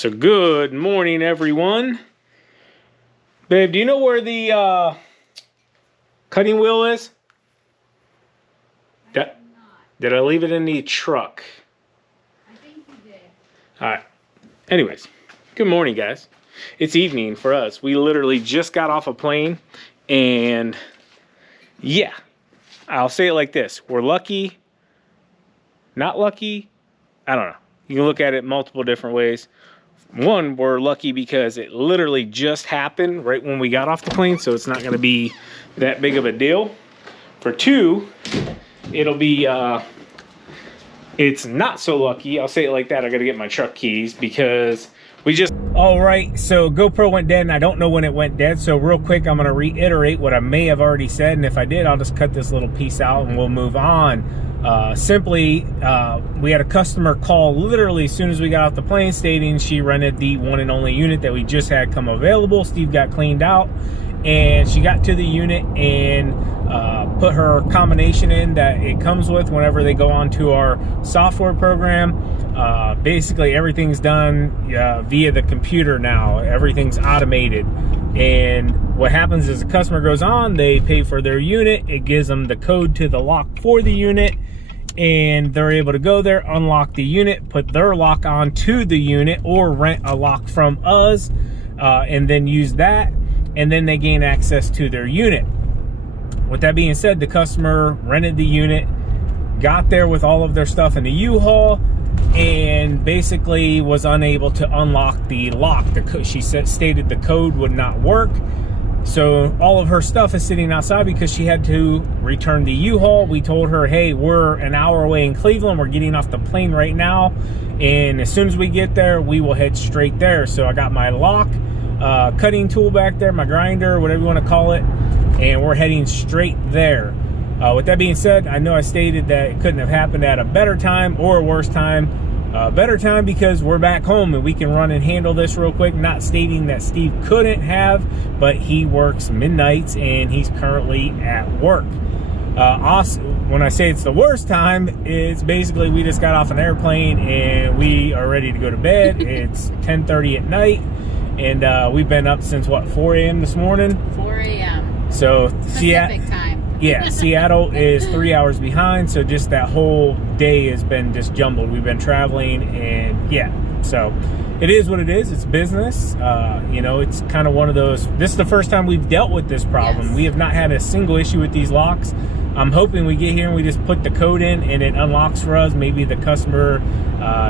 So good morning, everyone. Babe, do you know where the cutting wheel is? Did I leave it in the truck? I think you did. Alright. Anyways, good morning, guys. It's evening for us. We literally just got off a plane, and yeah, I'll say it like this. We're lucky, not lucky, I don't know. You can look at it multiple different ways. One, we're lucky because it literally just happened right when we got off the plane, so it's not going to be that big of a deal. For two, it'll be, it's not so lucky. I'll say it like that. I got to get my truck keys because we just... All right, so GoPro went dead, and I don't know when it went dead, so real quick, I'm going to reiterate what I may have already said, and if I did, I'll just cut this little piece out and we'll move on. Simply, we had a customer call literally as soon as we got off the plane stating she rented the one and only unit that we just had come available. Steve got cleaned out, and she got to the unit and put her combination in that it comes with whenever they go onto our software program. Basically everything's done via the computer now. Everything's automated, and what happens is the customer goes on, they pay for their unit, it gives them the code to the lock for the unit, and they're able to go there, unlock the unit, put their lock onto the unit, or rent a lock from us, and then use that, and then they gain access to their unit. With that being said, the customer rented the unit, got there with all of their stuff in the U-Haul, and basically was unable to unlock the lock. She stated the code would not work. So all of her stuff is sitting outside because she had to return the U-Haul. We told her, hey, we're an hour away in Cleveland. We're getting off the plane right now, and as soon as we get there, we will head straight there. So I got my lock, cutting tool back there, my grinder, whatever you want to call it, and we're heading straight there. With that being said, I know I stated that it couldn't have happened at a better time or a worse time. Better time because we're back home and we can run and handle this real quick. Not stating that Steve couldn't have, but he works midnights and he's currently at work. Also, when I say it's the worst time, it's basically we just got off an airplane and we are ready to go to bed. It's 10:30 at night, and we've been up since what, 4 a.m. this morning? 4 a.m. So Pacific time. Yeah, Seattle is 3 hours behind, so just that whole day has been just jumbled. We've been traveling, and yeah, so it is what it is. It's business. You know, it's kind of one of those. This is the first time we've dealt with this problem. Yes. We have not had a single issue with these locks. I'm hoping we get here and we just put the code in and it unlocks for us. Maybe the customer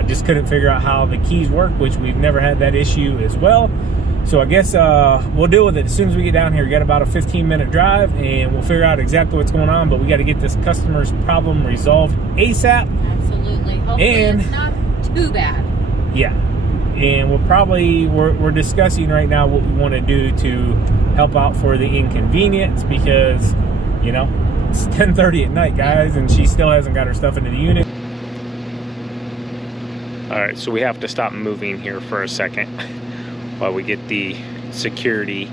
just couldn't figure out how the keys work, which we've never had that issue as well. So I guess we'll deal with it as soon as we get down here. We got about a 15-minute drive, and we'll figure out exactly what's going on. But we got to get this customer's problem resolved ASAP. Absolutely. Hopefully it's not too bad. Yeah, and we're discussing right now what we want to do to help out for the inconvenience, because you know it's 10:30 at night, guys, and she still hasn't got her stuff into the unit. All right, so we have to stop moving here for a second while we get the security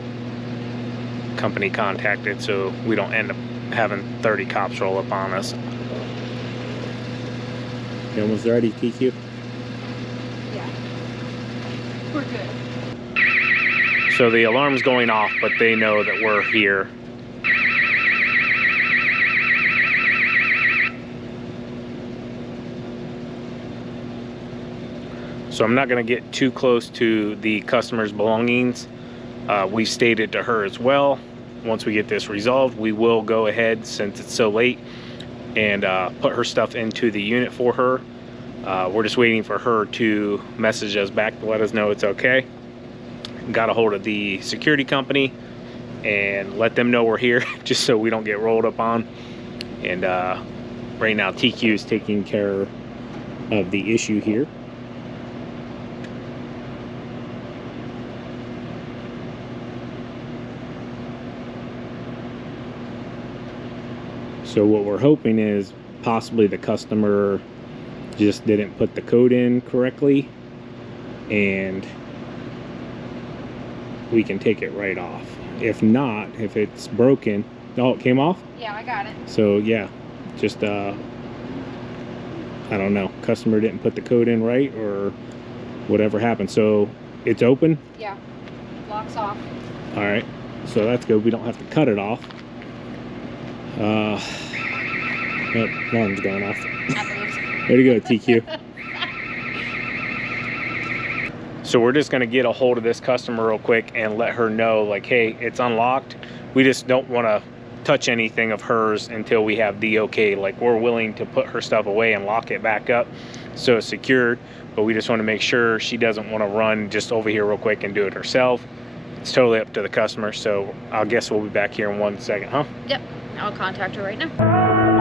company contacted, so we don't end up having 30 cops roll up on us. You almost ready, TQ? Yeah. We're good. So the alarm's going off, but they know that we're here. So I'm not going to get too close to the customer's belongings. We stated to her as well, once we get this resolved, we will go ahead, since it's so late, and put her stuff into the unit for her. We're just waiting for her to message us back to let us know it's okay. Got a hold of the security company and let them know we're here, just so we don't get rolled up on. And right now TQ is taking care of the issue here. So what we're hoping is possibly the customer just didn't put the code in correctly, and we can take it right off. If not, if it's broken, oh, it came off? Yeah, I got it. So yeah, just I don't know, customer didn't put the code in right, or whatever happened. So it's open. Yeah, locks off. All right, so that's good. We don't have to cut it off. Oh, alarm's going off. Way to go, TQ. So we're just gonna get a hold of this customer real quick and let her know, like, hey, it's unlocked. We just don't want to touch anything of hers until we have the okay. Like, we're willing to put her stuff away and lock it back up so it's secured, but we just want to make sure she doesn't want to run just over here real quick and do it herself. It's totally up to the customer. So I guess we'll be back here in 1 second, huh? Yep, I'll contact her right now.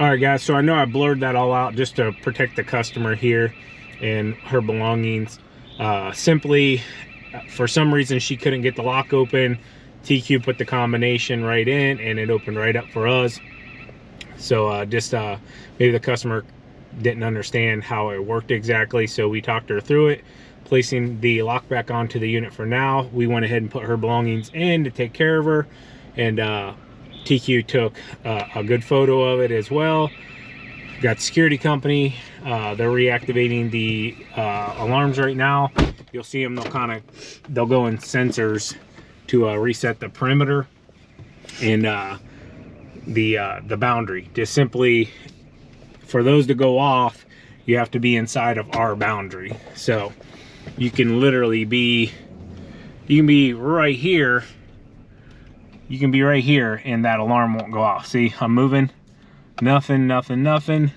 All right, guys, so I know I blurred that all out just to protect the customer here and her belongings. Simply, for some reason, she couldn't get the lock open. TQ put the combination right in and it opened right up for us. So maybe the customer didn't understand how it worked exactly. So we talked her through it, placing the lock back onto the unit for now. We went ahead and put her belongings in to take care of her. And TQ took a good photo of it as well. Got the security company. They're reactivating the alarms right now. You'll see them. They'll go in sensors to reset the perimeter and the boundary. Just simply, for those to go off, you have to be inside of our boundary. So you can literally be, you can be right here. You can be right here and that alarm won't go off. See, I'm moving, nothing, nothing, nothing.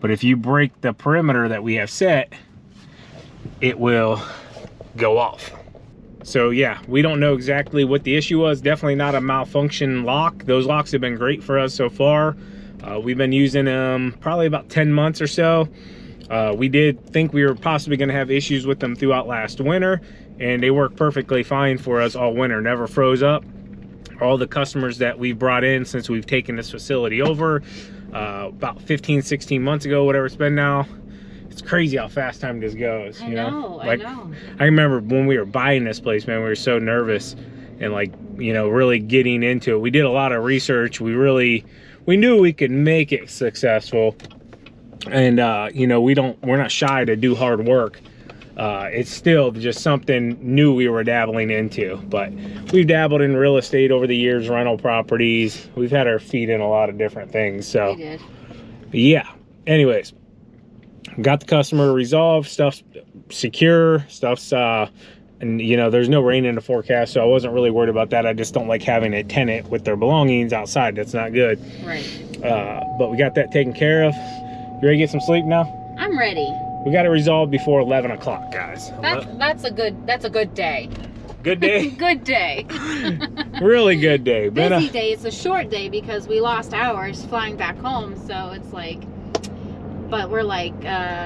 But if you break the perimeter that we have set, it will go off. So yeah, we don't know exactly what the issue was. Definitely not a malfunction lock. Those locks have been great for us so far. We've been using them probably about 10 months or so. We did think we were possibly gonna have issues with them throughout last winter, and they worked perfectly fine for us all winter, never froze up. All the customers that we've brought in since we've taken this facility over, about 15, 16 months ago, whatever it's been now. It's crazy how fast time just goes. I know. I remember when we were buying this place, man, we were so nervous and like, you know, really getting into it. We did a lot of research. We knew we could make it successful. And, you know, we're not shy to do hard work. It's still just something new we were dabbling into, but we've dabbled in real estate over the years, rental properties. We've had our feet in a lot of different things. So We did. Yeah, anyways, got the customer resolved, stuff's secure, stuff's and you know, there's no rain in the forecast, so I wasn't really worried about that. I just don't like having a tenant with their belongings outside. That's not good. Right. But we got that taken care of. You ready to get some sleep now? I'm ready. We got it resolved before 11 o'clock, guys. That's a good day. Good day? Good day. Really good day. Busy day. It's a short day because we lost hours flying back home, so it's like, but we're like,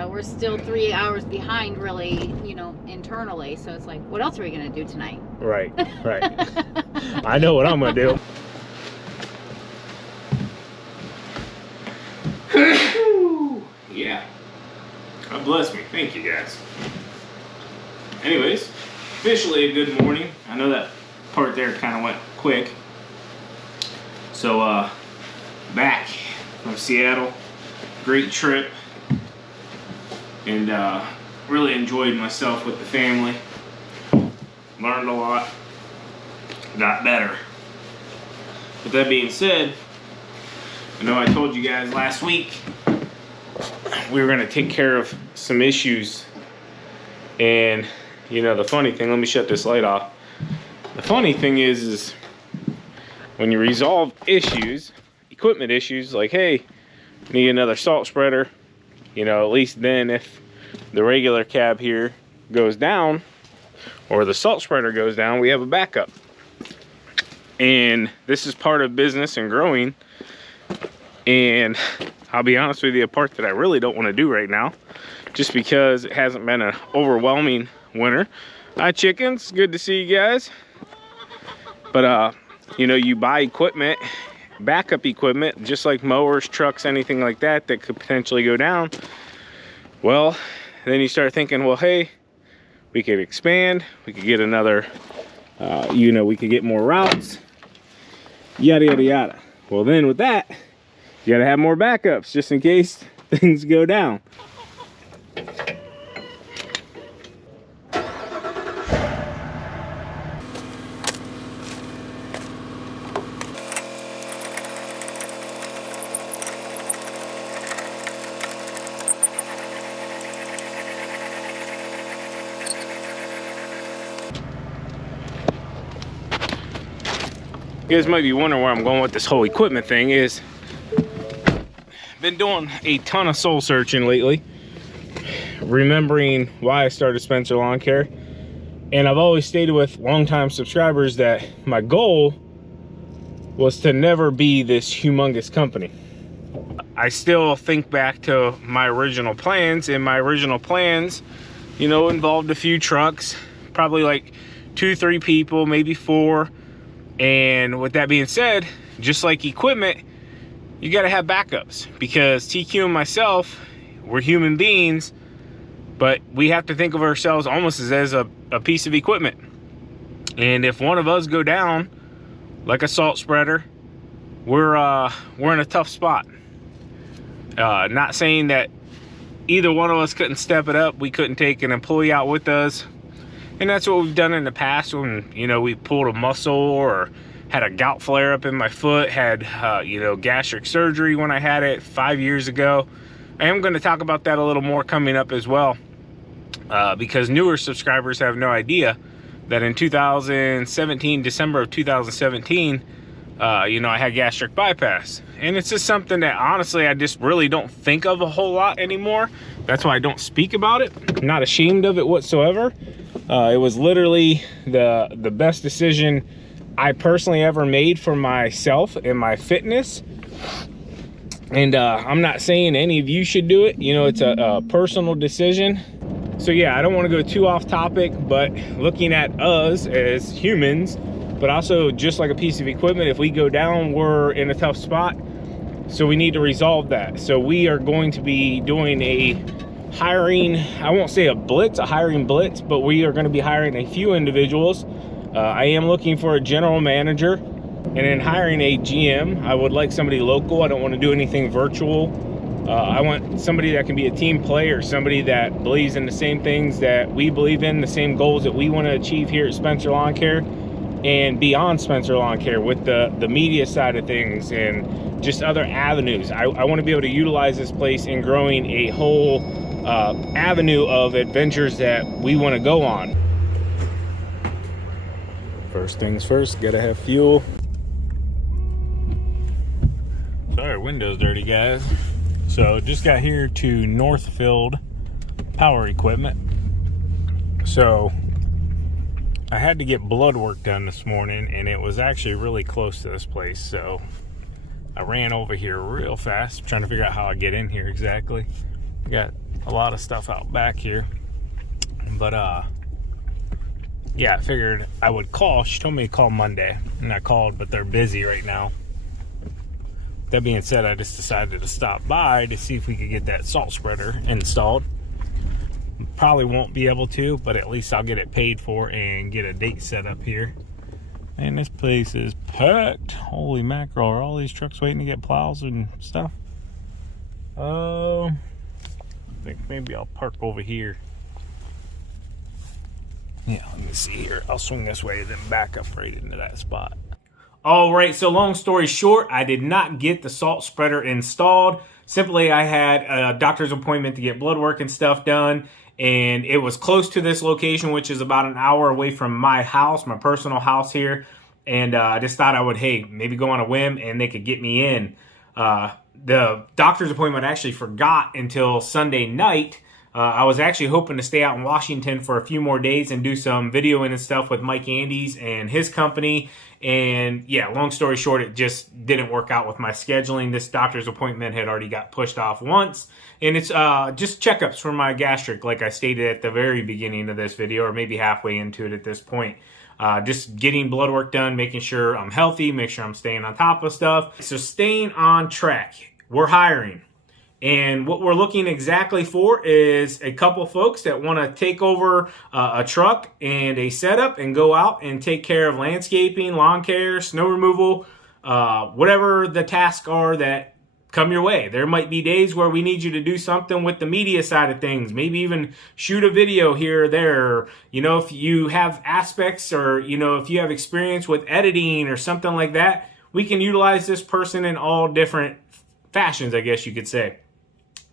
we're still 3 hours behind really, you know, internally. So it's like, what else are we going to do tonight? Right, right. I know what I'm going to do. Yeah. God bless me. Thank you, guys. Anyways, officially a good morning. I know that part there kind of went quick. So, back from Seattle. Great trip. And really enjoyed myself with the family. Learned a lot. Got better. With that being said, I know I told you guys last week we were going to take care of some issues. And, you know, the funny thing, let me shut this light off. The funny thing is when you resolve issues, equipment issues, like, hey, need another salt spreader, you know, at least then if the regular cab here goes down or the salt spreader goes down, we have a backup. And this is part of business and growing. And I'll be honest with you, a part that I really don't want to do right now, just because it hasn't been an overwhelming winter. Hi chickens, good to see you guys. But you know, you buy equipment, backup equipment, just like mowers, trucks, anything like that that could potentially go down. Well, then you start thinking, well, hey, we could expand, we could get another, you know, we could get more routes, yada, yada, yada. Well, then with that, you gotta have more backups just in case things go down. You guys might be wondering where I'm going with this whole equipment thing is. Been doing a ton of soul searching lately, remembering why I started Spencer Lawn Care. And I've always stated with longtime subscribers that my goal was to never be this humongous company. I still think back to my original plans, and my original plans, you know, involved a few trucks, probably like 2-3 people, maybe 4. And with that being said, just like equipment, you got to have backups, because TQ and myself, we're human beings, but we have to think of ourselves almost as a piece of equipment. And if one of us go down, like a salt spreader, we're in a tough spot. Not saying that either one of us couldn't step it up. We couldn't take an employee out with us. And that's what we've done in the past when, you know, we pulled a muscle or had a gout flare up in my foot, had, you know, gastric surgery when I had it 5 years ago. I am going to talk about that a little more coming up as well, because newer subscribers have no idea that in 2017, December of 2017, you know, I had gastric bypass. And it's just something that honestly, I just really don't think of a whole lot anymore. That's why I don't speak about it. I'm not ashamed of it whatsoever. It was literally the best decision I personally ever made for myself and my fitness. And I'm not saying any of you should do it. You know, it's a personal decision. So yeah, I don't want to go too off topic, but looking at us as humans, but also just like a piece of equipment, if we go down, we're in a tough spot. So we need to resolve that. So we are going to be doing a hiring, I won't say a hiring blitz, but we are going to be hiring a few individuals. I am looking for a general manager, and in hiring a GM, I would like somebody local. I don't want to do anything virtual. I want somebody that can be a team player, somebody that believes in the same things that we believe in, the same goals that we want to achieve here at Spencer Lawn Care and beyond Spencer Lawn Care, with the media side of things and just other avenues. I want to be able to utilize this place in growing a whole avenue of adventures that we want to go on. First things first, gotta have fuel. Sorry, window's dirty, guys. So just got here to Northfield Power Equipment. So I had to get blood work done this morning, and it was actually really close to this place. So I ran over here real fast, trying to figure out how I get in here exactly. Got a lot of stuff out back here, but yeah, I figured I would call. She told me to call Monday, and I called, but they're busy right now. That being said, I just decided to stop by to see if we could get that salt spreader installed. Probably won't be able to, but at least I'll get it paid for and get a date set up here. And this place is packed. Holy mackerel, are all these trucks waiting to get plows and stuff? I think maybe I'll park over here. Yeah, let me see here. I'll swing this way, then back up right into that spot. All right, so long story short, I did not get the salt spreader installed. Simply, I had a doctor's appointment to get blood work and stuff done, and it was close to this location, which is about an hour away from my house, my personal house here. And I just thought I would, hey, maybe go on a whim, and they could get me in. The doctor's appointment I actually forgot until Sunday night. I was actually hoping to stay out in Washington for a few more days and do some videoing and stuff with Mike Andes and his company. And yeah, long story short, it just didn't work out with my scheduling. This doctor's appointment had already got pushed off once. And it's just checkups for my gastric, like I stated at the very beginning of this video, or maybe halfway into it at this point. Just getting blood work done, making sure I'm healthy, make sure I'm staying on top of stuff. So staying on track. We're hiring. And what we're looking exactly for is a couple folks that want to take over a truck and a setup and go out and take care of landscaping, lawn care, snow removal, whatever the tasks are that come your way. There might be days where we need you to do something with the media side of things, maybe even shoot a video here or there. You know, if you have aspects or, you know, if you have experience with editing or something like that, we can utilize this person in all different fashions, I guess you could say.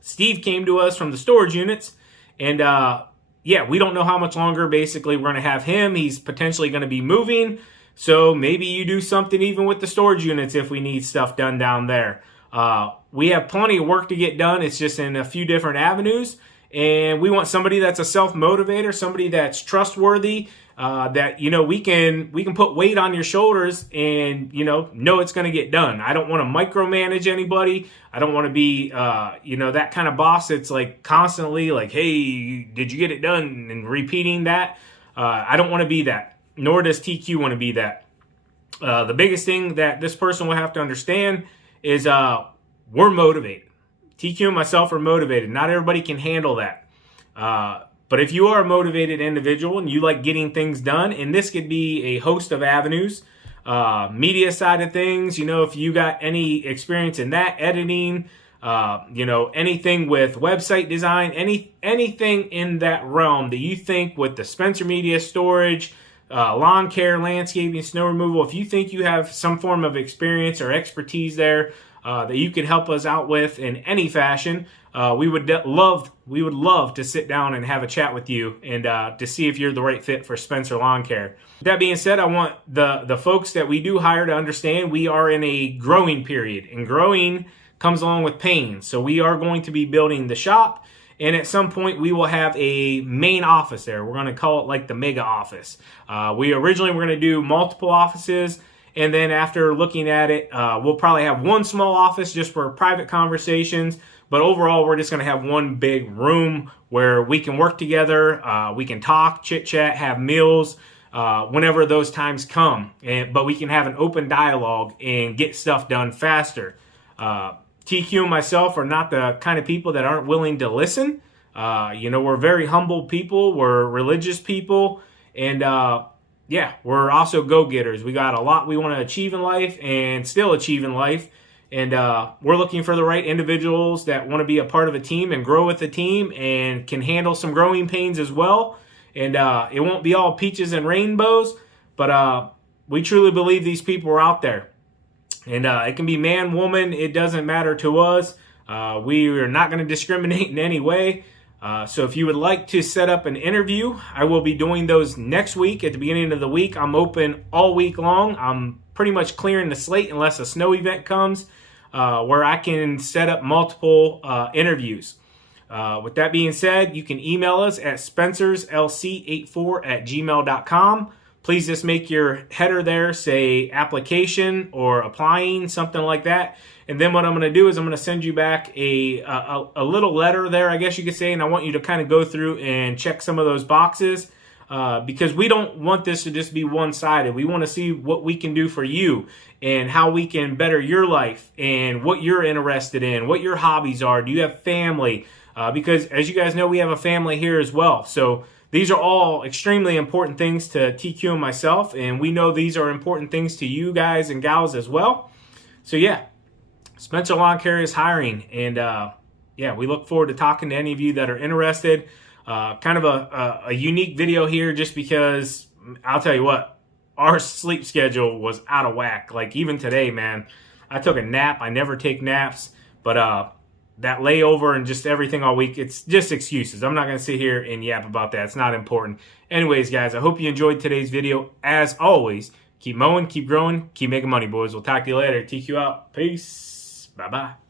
Steve came to us from the storage units, and yeah, we don't know how much longer basically we're going to have him. He's potentially going to be moving, so maybe you do something even with the storage units if we need stuff done down there. We have plenty of work to get done. It's just in a few different avenues, and we want somebody that's a self-motivator, somebody that's trustworthy, that, you know, we can put weight on your shoulders and, you know it's going to get done. I don't want to micromanage anybody. I don't want to be, you know, that kind of boss that's like constantly like, hey, did you get it done? And repeating that. I don't want to be that, nor does TQ want to be that. The biggest thing that this person will have to understand is we're motivated. TQ and myself are motivated. Not everybody can handle that. But if you are a motivated individual and you like getting things done, and this could be a host of avenues, media side of things, you know, if you got any experience in that, editing, you know, anything with website design, anything in that realm that you think with the Spencer Media storage, lawn care, landscaping, snow removal, if you think you have some form of experience or expertise there that you could help us out with in any fashion, we would love to sit down and have a chat with you and to see if you're the right fit for Spencer Lawn Care. That being said, I want the folks that we do hire to understand we are in a growing period, and growing comes along with pain. So we are going to be building the shop, and at some point we will have a main office there. We're going to call it like the mega office. We originally were going to do multiple offices, and then after looking at it, we'll probably have one small office just for private conversations. But overall, we're just going to have one big room where we can work together, we can talk, chit-chat, have meals, whenever those times come. But we can have an open dialogue and get stuff done faster. TQ and myself are not the kind of people that aren't willing to listen. You know, we're very humble people. We're religious people. And yeah, we're also go-getters. We got a lot we want to achieve in life and still achieve in life. And we're looking for the right individuals that want to be a part of a team and grow with the team and can handle some growing pains as well. And it won't be all peaches and rainbows, but we truly believe these people are out there. And it can be man, woman, it doesn't matter to us. We are not going to discriminate in any way. So if you would like to set up an interview, I will be doing those next week at the beginning of the week. I'm open all week long. I'm pretty much clearing the slate unless a snow event comes where I can set up multiple interviews. With that being said, you can email us at spencerslc84@gmail.com. Please just make your header there say application or applying, something like that. And then what I'm going to do is I'm going to send you back a little letter there, I guess you could say, and I want you to kind of go through and check some of those boxes because we don't want this to just be one-sided. We want to see what we can do for you and how we can better your life and what you're interested in, what your hobbies are. Do you have family? Because as you guys know, we have a family here as well. So these are all extremely important things to TQ and myself, and we know these are important things to you guys and gals as well. So yeah. Spencer Lawn Care is hiring, and yeah, we look forward to talking to any of you that are interested. Kind of a unique video here just because, I'll tell you what, our sleep schedule was out of whack. Like even today, man, I took a nap. I never take naps, but that layover and just everything all week, it's just excuses. I'm not going to sit here and yap about that. It's not important. Anyways, guys, I hope you enjoyed today's video. As always, keep mowing, keep growing, keep making money, boys. We'll talk to you later. TQ out. Peace. Bye-bye.